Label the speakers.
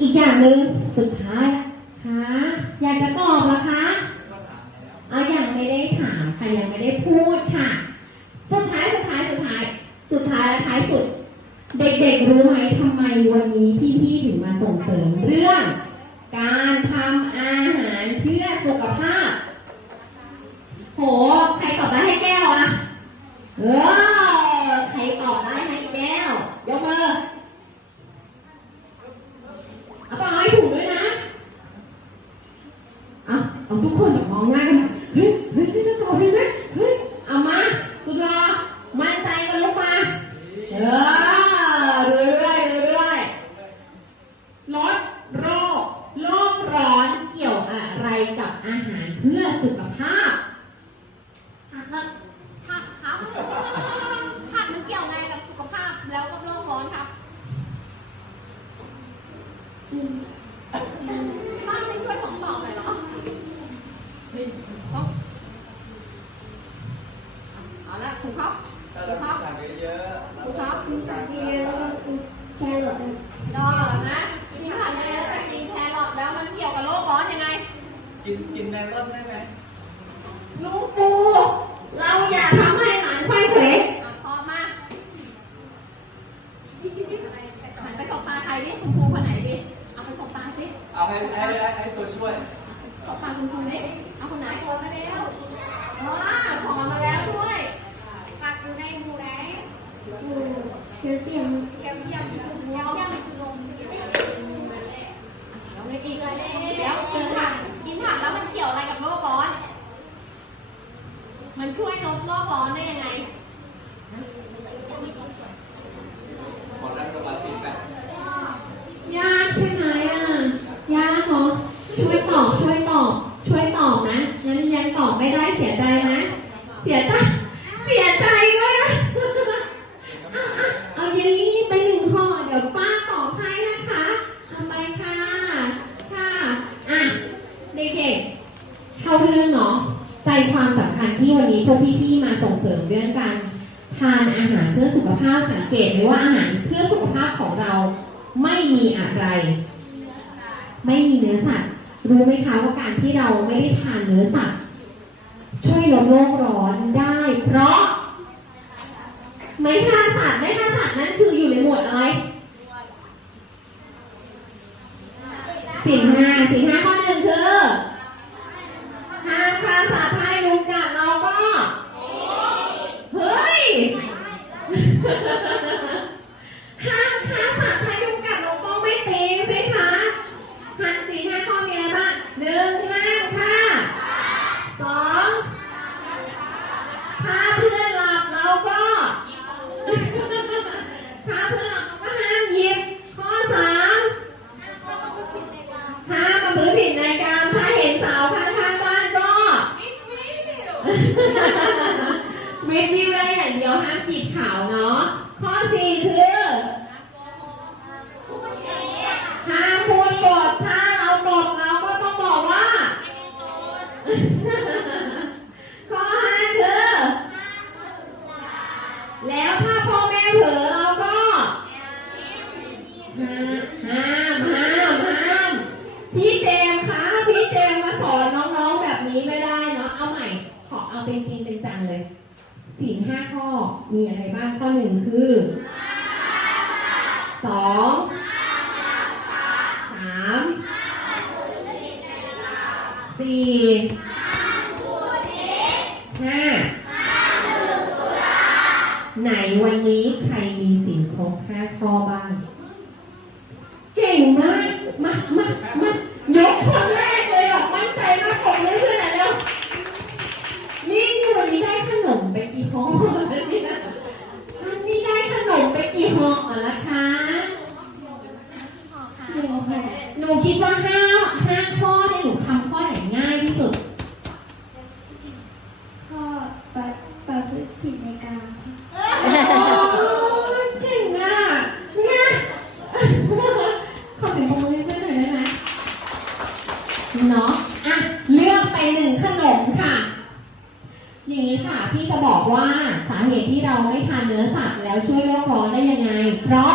Speaker 1: อีกอย่างหนึ่งสุดท้ายคะอยากจะตอบเหรอคะเอาอยังไม่ได้ถามค่ะยังไม่ได้พูดค่ะ สุดท้ายสุดท้ายสุดท้าย สุดท้ายและท้ายสุด เด็กๆรู้ไหมทำไมวันนี้พี่ๆถึงมาส่งเสริมเรื่อง การทำอาหารเพื่อสุขภาพ โห ใครตอบได้ให้แก้วอะเออ ใครตอบได้ให้แก้ว ยกมือ เอาต้องเอาให้ถูกด้วยนะเอาเอาทุกคนแบบมองหน้ากันแบบเฮ้ยเฮ้ยฉันจะตอบได้ไหมเฮ้ยเอามาสุดรอมั่นใจกันลงมาเออเรื่อยๆเรื่อยๆลดโรคโลกร้อนเกี่ยวอะไรกับอาหารเพื่อสุขภาพ
Speaker 2: ครับผักครับผักมันเกี่ยวไงกับสุขภาพแล้วกับโลกร้อนครับบ้านไม่ช่วยผมตอบหน่อยเหรอ เอาละครูครับ
Speaker 3: ถ้าเราทานเยอะๆเราต้องการ
Speaker 2: แครอทก็นะกินผักเยอะๆกินแครอทแล้วมันเกี่ยวกับโลกร้อนยังไง
Speaker 3: กินกินแมงต้นได้ไหม
Speaker 1: ลุงปูเราอย่าทำให้หลานควายเขว
Speaker 2: อะตอบมาหันไปสบตาใครดิคุณครูคนไหนดิเอาไปสบตาสิ
Speaker 3: เอาให้ให้ให้ให้ตัวช่วย
Speaker 2: สบตาคุณครูดิเอาคนไหนขอมาแล้วว้าขอมาแล้วด้วยปักอยู่ในหมูไหน
Speaker 4: แคลเซียม
Speaker 2: แคลเซียมแคลเซียมคือนมแล้วไม่อีกเลยเดี๋ยวกินผักกินผักแล้วมันเกี่ยวอะไรกับโลกร้อน มัน ช่วยลดโลกร้อนได้ยังไง
Speaker 3: หมดแล้วตัวติดแบบ
Speaker 1: ยากใช่ไหมอะยากเนาะช่วยตอบช่วยตอบ ช่วยตอบนะงั้นยังตอบไม่ได้เสียใจไหมเสียใจเสียใจด้วยอะอะอะเอาเยลลี่ไปหนึ่งห่อเดี๋ยวป้าตอบให้นะคะเอาไปค่ะ ค่ะ อะ เด็กๆ เข้าเรื่องเนาะ ใจ ความสำคัญที่วันนี้พวกพี่ๆมาส่งเสริมเรื่องการทานอาหารเพื่อสุขภาพสังเกตไหมว่าอาหารเพื่อสุขภาพของเราไม่มีอะไร ไม่มีเนื้อสัตว์ รู้ไหมคะว่าการที่เราไม่ได้ทานเนื้อสัตว์ ช่วยลดโลกร้อนได้ เพราะ ไม่ฆ่าสัตว์ไม่ฆ่าสัตว์นั่นคืออยู่ในหมวดอะไรสิ่ห้าสิ่ห้าข้อหนึ่งคือห้ามฆ่าสัตว์ให้ยุงกัดเราก็ เฮ้ย ห้ามฆ่าสัตว์ให้ยุงกัดเราก็ไม่ตีสิคะหันสี่ห้าข้อมีอะไรบ้างหนึ่งห้ามฆ่าสองถ้าเพื่อนหลับเราก็ ถ้าเพื่อนหลับเราก็ห้ามหยิบ ข้อสาม ห้ามประพฤติผิดในการถ้าเห็นสาวข้างๆบ้านก็ วิวิวได้อย่างเดียวห้ามจีบขาวเนาะข้อสี่คือ สี่ห้าข้อมีอะไรบ้างข้อหนึ่งคือสองสามสี่ห้าไหนวันนี้ใครมีสิ่งครบห้าข้อบ้าง เก่งมากมามามายกคนแรกเลยอะ มั่นใจมากของเลยเพื่อนเร็วนี่นี่วันนี้ได้ขนมไปกี่ห่อแล้วเนี่ยอันนี้ได้ขนมไปกี่ห่อแล้วคะ
Speaker 4: หนึ่งค่ะ
Speaker 1: หนูคิดว่าห้าห้าข้อเนี่ยหนูทำข้อไหนง่ายที่สุด
Speaker 4: ข้อประประพฤติผิดในการค่ะ
Speaker 1: โอ้ยเก่งอะเนี่ยขอเสียงปรบมือให้เพื่อนหน่อยได้ไหมเนาะอะเลือกไปหนึ่งขนมค่ะ อย่างนี้ค่ะพี่จะบอกว่าสาเหตุที่เราไม่ทานเนื้อสัตว์แล้วช่วยโลกร้อนได้ยังไง เพราะ